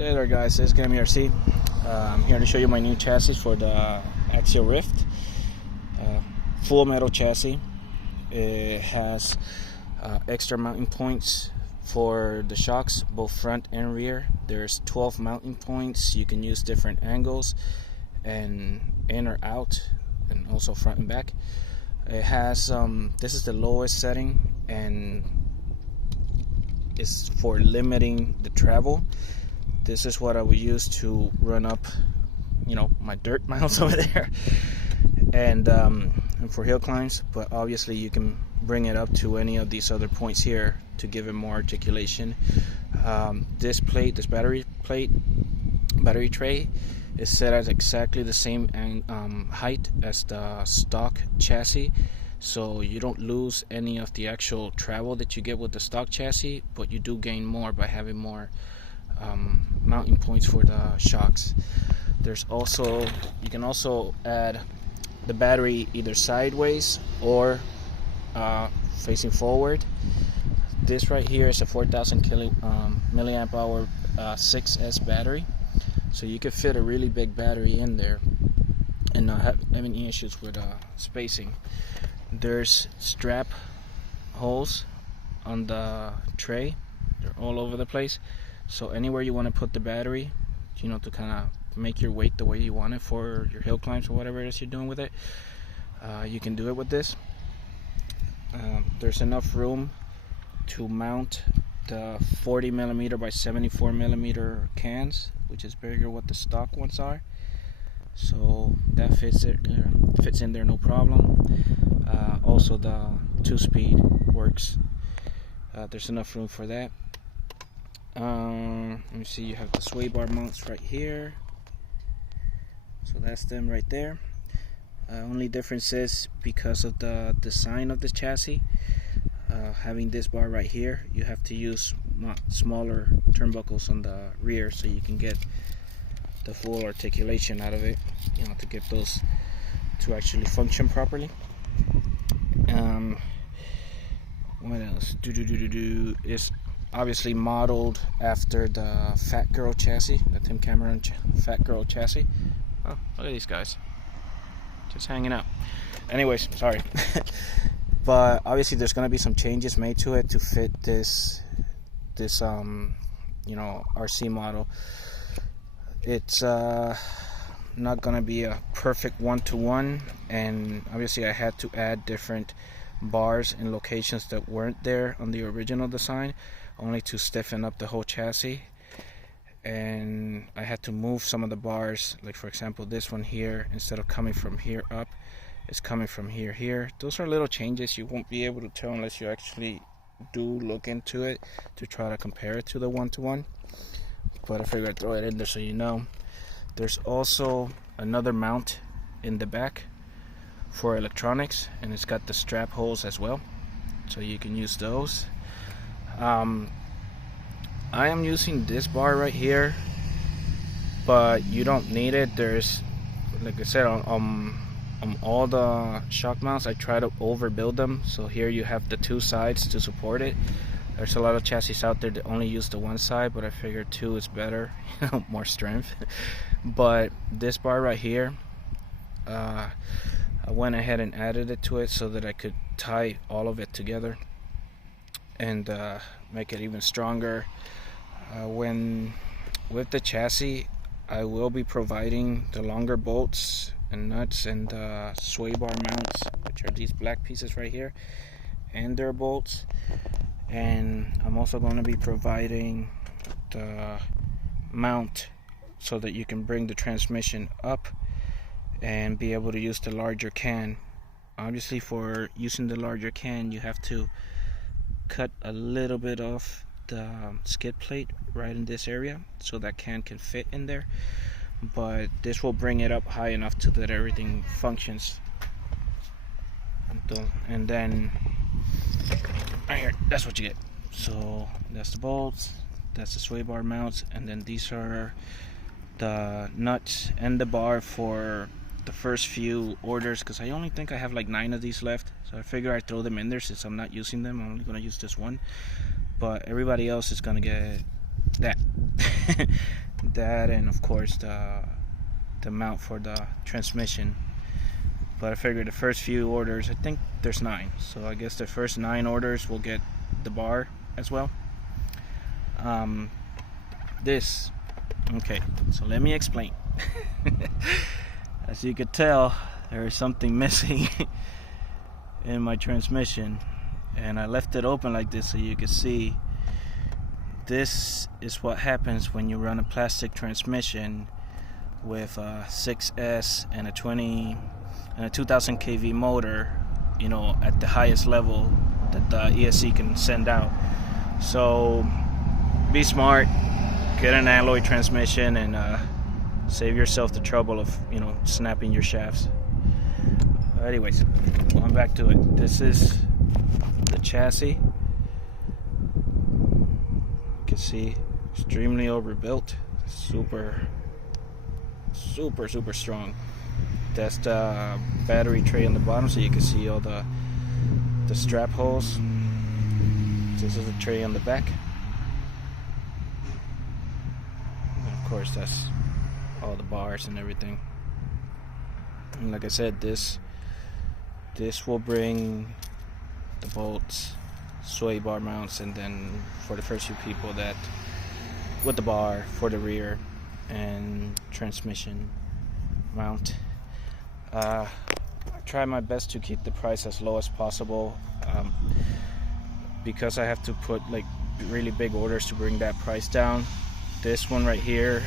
Hey there guys, this is GameRC. I'm here to show you my new chassis for the Axial Ryft. Full metal chassis. It has extra mounting points for the shocks, both front and rear. There's 12 mounting points. You can use different angles and in or out, and also front and back. It has this is the lowest setting, and it's for limiting the travel. This is what I would use to run up, my dirt miles over there, and for hill climbs. But obviously, you can bring it up to any of these other points here to give it more articulation. This battery tray is set at exactly the same height as the stock chassis, so you don't lose any of the actual travel that you get with the stock chassis, but you do gain more by having more mounting points for the shocks. You can also add the battery either sideways or facing forward. This right here is a 4,000 milliamp hour 6S battery, so you could fit a really big battery in there and not have any issues with spacing. There's strap holes on the tray. They're all over the place, so anywhere you want to put the battery, to kind of make your weight the way you want it for your hill climbs or whatever it is you're doing with it, you can do it with this. There's enough room to mount the 40 millimeter by 74 millimeter cans, which is bigger what the stock ones are, so that fits in there no problem. Also the 2-speed works. There's enough room for that. Let me see, you have the sway bar mounts right here, so that's them right there. Only difference is because of the design of the chassis, having this bar right here, you have to use smaller turnbuckles on the rear so you can get the full articulation out of it, to get those to actually function properly. What else? It's obviously modeled after the Fat Girl chassis, the Tim Cameron Fat Girl chassis. Oh, look at these guys, just hanging out. Anyways, sorry. But obviously there's going to be some changes made to it to fit this RC model. It's not going to be a perfect one-to-one, and obviously I had to add different bars in locations that weren't there on the original design, only to stiffen up the whole chassis. And I had to move some of the bars, like for example this one here, instead of coming from here up, it's coming from here. Those are little changes you won't be able to tell unless you actually do look into it to try to compare it to the one-to-one, but I figured I'd throw it in there so you know. There's also another mount in the back for electronics, and it's got the strap holes as well, so you can use those. I am using this bar right here, but you don't need it. There's, like I said, on all the shock mounts I try to overbuild them, so here you have the two sides to support it. There's a lot of chassis out there that only use the one side, but I figured two is better, more strength. But this bar right here, I went ahead and added it to it so that I could tie all of it together and make it even stronger. With the chassis, I will be providing the longer bolts and nuts and sway bar mounts, which are these black pieces right here, and their bolts. And I'm also going to be providing the mount so that you can bring the transmission up and be able to use the larger can. Obviously, for using the larger can, you have to cut a little bit off the skid plate right in this area so that can fit in there, but this will bring it up high enough so that everything functions. And then right here, that's what you get. So that's the bolts, that's the sway bar mounts, and then these are the nuts and the bar for the first few orders, because I only think I have like 9 of these left, so I figure I'd throw them in there since I'm not using them. I'm only going to use this one, but everybody else is going to get that that, and of course the mount for the transmission. But I figured the first few orders, I think there's 9, so I guess the first 9 orders will get the bar as well. Okay, so let me explain. As you could tell, there is something missing in my transmission, and I left it open like this so you can see. This is what happens when you run a plastic transmission with a 6S and a 2000 kV motor, you know, at the highest level that the ESC can send out. So be smart, get an alloy transmission, and save yourself the trouble of, you know, snapping your shafts. Anyways, going back to it, this is the chassis. You can see extremely overbuilt, super strong. That's the battery tray on the bottom, so you can see all the strap holes. This is the tray on the back, and of course that's all the bars and everything. And like I said, this will bring the bolts, sway bar mounts, and then for the first few people that with the bar for the rear and transmission mount. I try my best to keep the price as low as possible, because I have to put like really big orders to bring that price down. This one right here,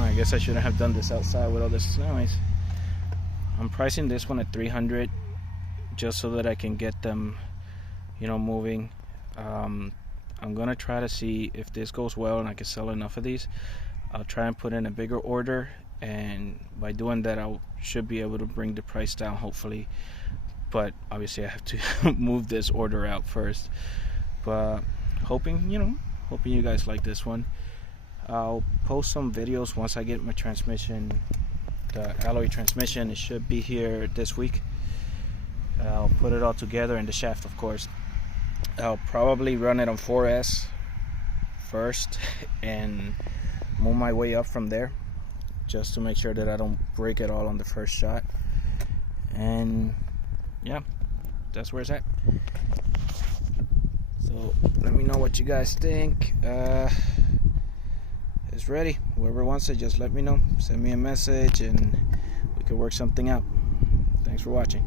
I guess I shouldn't have done this outside with all this noise. I'm pricing this one at $300 just so that I can get them, you know, moving. I'm gonna try to see if this goes well and I can sell enough of these. I'll try and put in a bigger order, and by doing that I should be able to bring the price down, hopefully. But obviously I have to move this order out first. But hoping you guys like this one. I'll post some videos once I get my transmission, the alloy transmission. It should be here this week. I'll put it all together, and the shaft, of course. I'll probably run it on 4S first and move my way up from there, just to make sure that I don't break it all on the first shot. And yeah, that's where it's at. So let me know what you guys think. It's ready. Whoever wants it, just let me know. Send me a message and we could work something out. Thanks for watching.